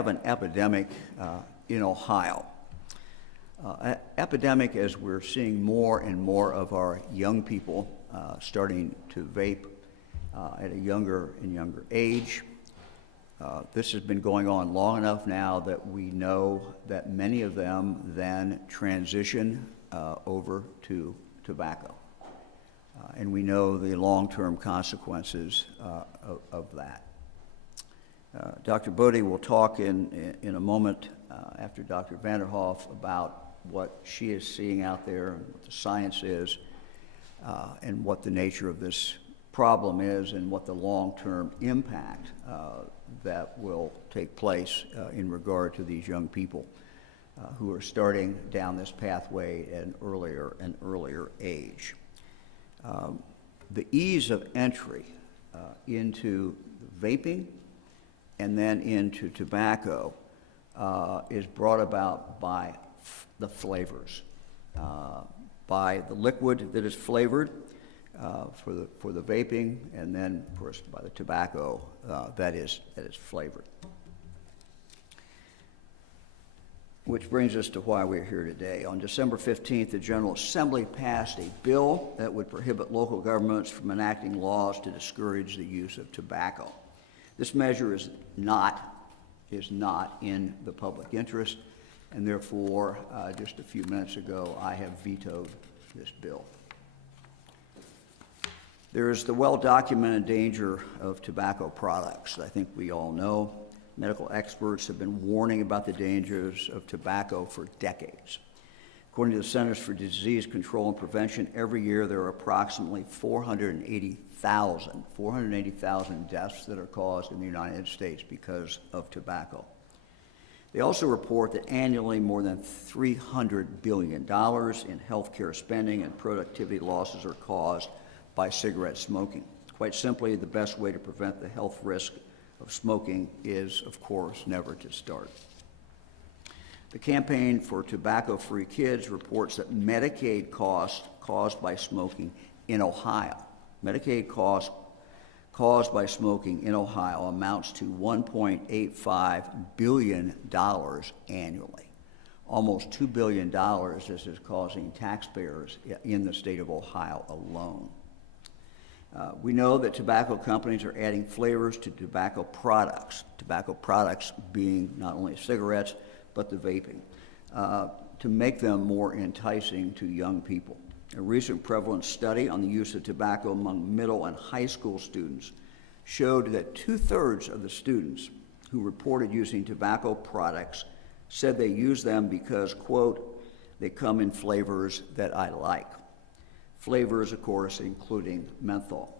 have an epidemic in Ohio. Epidemic as we're seeing more and more of our young people starting to vape at a younger and younger age. This has been going on long enough now that we know that many of them then transition over to tobacco. And we know the long-term consequences of that. Dr. Bodie will talk in a moment after Dr. Vanderhoff about what she is seeing out there and what the science is and what the nature of this problem is and what the long-term impact that will take place in regard to these young people who are starting down this pathway at an earlier and earlier age. The ease of entry into vaping and then into tobacco is brought about by the flavors, by the liquid that is flavored for the vaping, and then, of course, by the tobacco that is flavored. Which brings us to why we're here today. On December 15th, the General Assembly passed a bill that would prohibit local governments from enacting laws to discourage the use of tobacco. This measure is not in the public interest, and therefore, just a few minutes ago, I have vetoed this bill. There is the well-documented danger of tobacco products. I think we all know. Medical experts have been warning about the dangers of tobacco for decades. According to the Centers for Disease Control and Prevention, every year there are approximately 480,000 deaths that are caused in the United States because of tobacco. They also report that annually more than $300 billion in healthcare spending and productivity losses are caused by cigarette smoking. Quite simply, the best way to prevent the health risk of smoking is, of course, never to start. The Campaign for Tobacco-Free Kids reports that Medicaid costs caused by smoking in Ohio, Medicaid costs caused by smoking in Ohio amounts to $1.85 billion annually. Almost $2 billion this is causing taxpayers in the state of Ohio alone. We know that tobacco companies are adding flavors to tobacco products being not only cigarettes, but the vaping, to make them more enticing to young people. A recent prevalence study on the use of tobacco among middle and high school students showed that 2/3 of the students who reported using tobacco products said they use them because, quote, they come in flavors that I like. Flavors, of course, including menthol.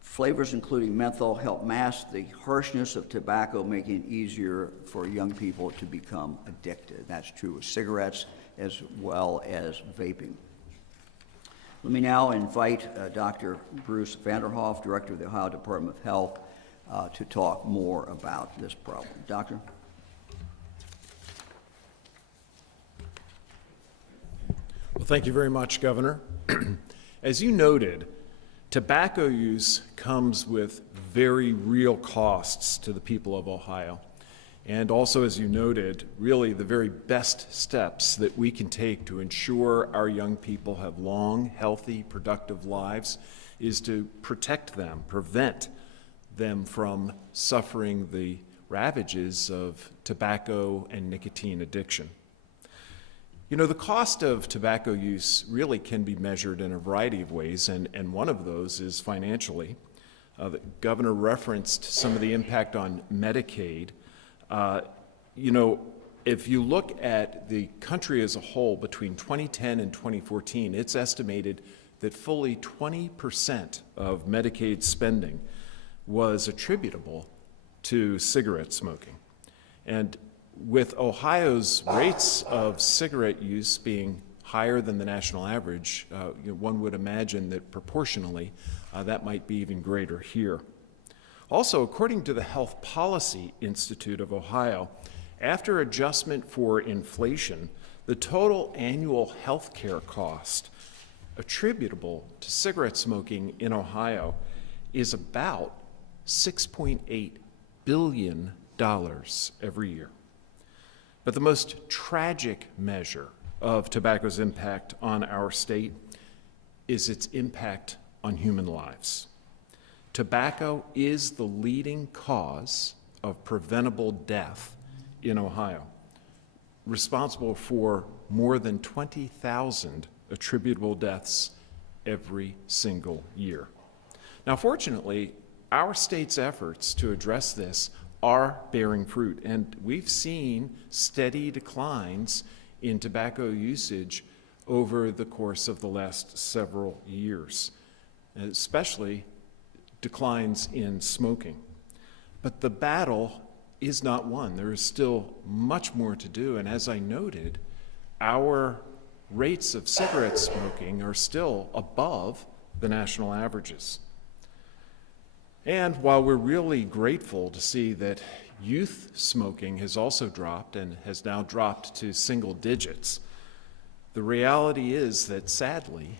Flavors including menthol help mask the harshness of tobacco, making it easier for young people to become addicted. That's true with cigarettes as well as vaping. Let me now invite Dr. Bruce Vanderhoff, Director of the Ohio Department of Health, to talk more about this problem. Doctor? Well, thank you very much, Governor. As you noted, tobacco use comes with very real costs to the people of Ohio. And also, as you noted, really the very best steps that we can take to ensure our young people have long, healthy, productive lives is to protect them, prevent them from suffering the ravages of tobacco and nicotine addiction. You know, the cost of tobacco use really can be measured in a variety of ways, and one of those is financially. The governor referenced some of the impact on Medicaid. You know, if you look at the country as a whole between 2010 and 2014, it's estimated that fully 20% of Medicaid spending was attributable to cigarette smoking. And with Ohio's rates of cigarette use being higher than the national average, one would imagine that proportionally that might be even greater here. Also, according to the Health Policy Institute of Ohio, after adjustment for inflation, the total annual health care cost attributable to cigarette smoking in Ohio is about $6.8 billion. every year. But the most tragic measure of tobacco's impact on our state is its impact on human lives. Tobacco is the leading cause of preventable death in Ohio, responsible for more than 20,000 attributable deaths every single year. Now, fortunately, our state's efforts to address this are bearing fruit, and we've seen steady declines in tobacco usage over the course of the last several years, especially declines in smoking. But the battle is not won. There is still much more to do, and as I noted, our rates of cigarette smoking are still above the national averages. And while we're really grateful to see that youth smoking has also dropped and has now dropped to single digits, the reality is that sadly,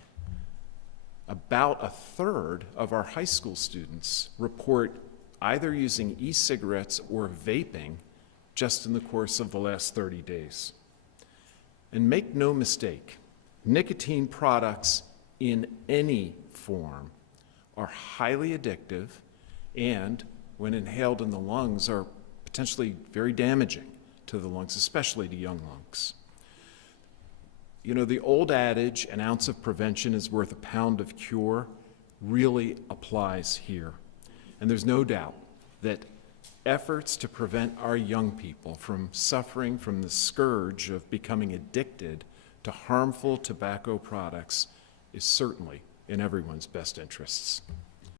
about a third of our high school students report either using e-cigarettes or vaping just in the course of the last 30 days. And make no mistake, nicotine products in any form are highly addictive and, when inhaled in the lungs, are potentially very damaging to the lungs, especially to young lungs. You know, the old adage, an ounce of prevention is worth a pound of cure, really applies here. And there's no doubt that efforts to prevent our young people from suffering from the scourge of becoming addicted to harmful tobacco products is certainly in everyone's best interests.